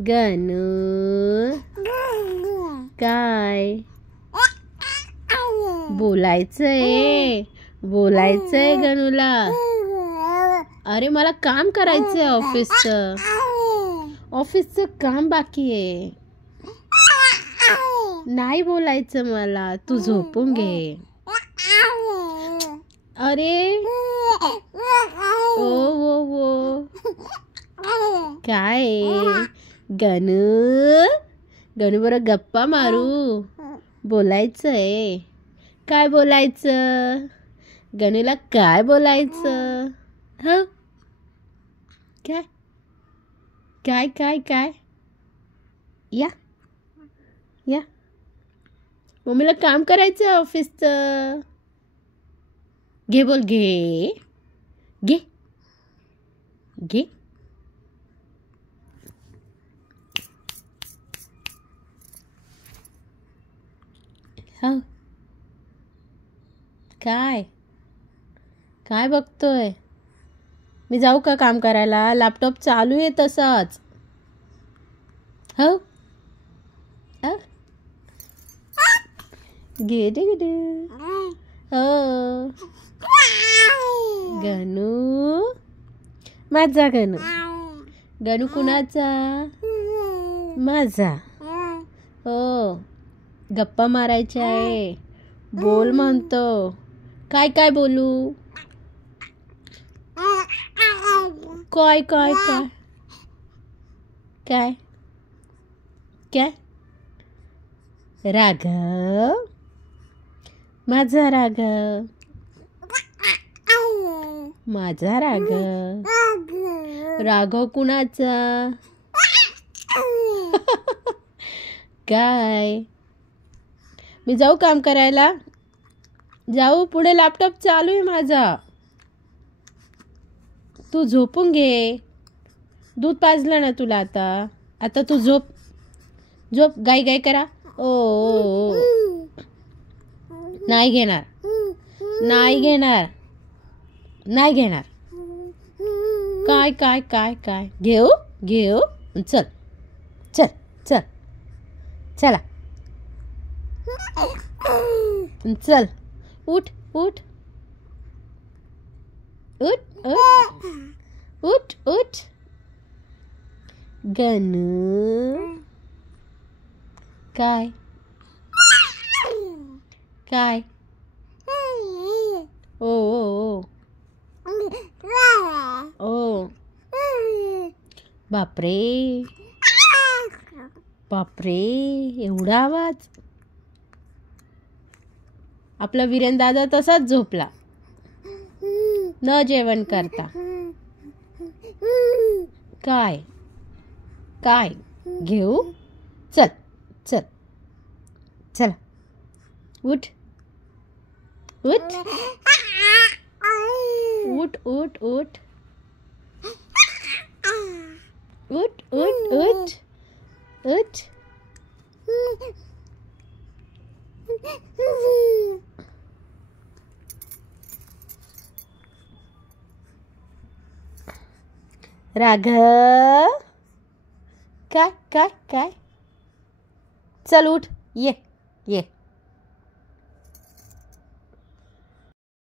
गणू काय बोलायचंय गणूला. अरे मला काम करायचंय ऑफिसचं काम बाकी आहे. नाही बोलायचं मला, तू झोपून घे. अरे ओ काय गणू बरं गप्पा मारू. बोलायचंय. काय बोलायचं गणूला? काय बोलायचं? ह काय काय काय काय या मम्मीला काम करायचं ऑफिसचं. घे बोल, घे घे घे. हा काय काय बघतोय? मी जाऊ का काम करायला? लॅपटॉप चालू आहे तसाच. हो घे हो गणू माझा. गणू कुणाचा? माझा. हो गप्पा मारायच्या आहे. बोल म्हणतो. काय काय बोलू? काय काय काय काय काय राघव माझा राघव. माझा राघव कुणाचा? काय मी जाऊ काम करायला? जाऊ. पुढे लॅपटॉप चालू आहे माझा. तू झोपून घे. दूध पाजलं ना तुला आता तू झोप गाई करा. ओ नाही घेणार. काय काय काय काय घेऊ चला चल उठ गणू काय काय ओ बापरे एवढा आवाज. आपला वीरेन दादा तसाच झोपला न जेवण करता. काय काय घेऊ? चल उठ राघव काय चल उठ ये